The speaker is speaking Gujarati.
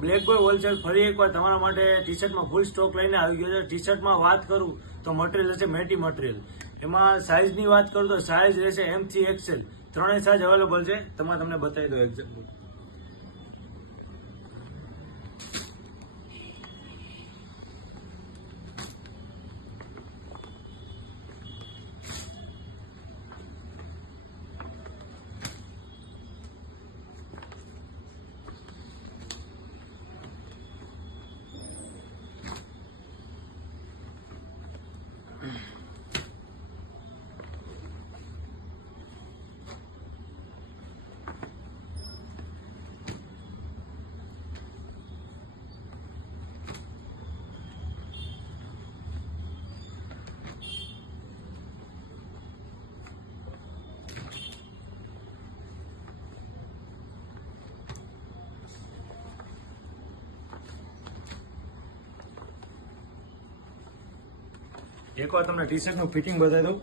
બ્લેક બોય હોલસેલ ફરી એકવાર તમારા માટે ટી શર્ટમાં ફૂલ સ્ટોક લઈને આવી ગયો છે। ટી શર્ટમાં વાત કરું તો મટીરિયલ હશે મેટી મટીરિયલ। એમાં સાઇઝની વાત કરું તો સાઇઝ રહેશે M થી XL, ત્રણેય સાઇઝ અવેલેબલ છે। તમને બતાવી દો એક્ઝેક્ટ। એકવાર તમને ટી શર્ટનું ફિટિંગ બતાવી દઉં।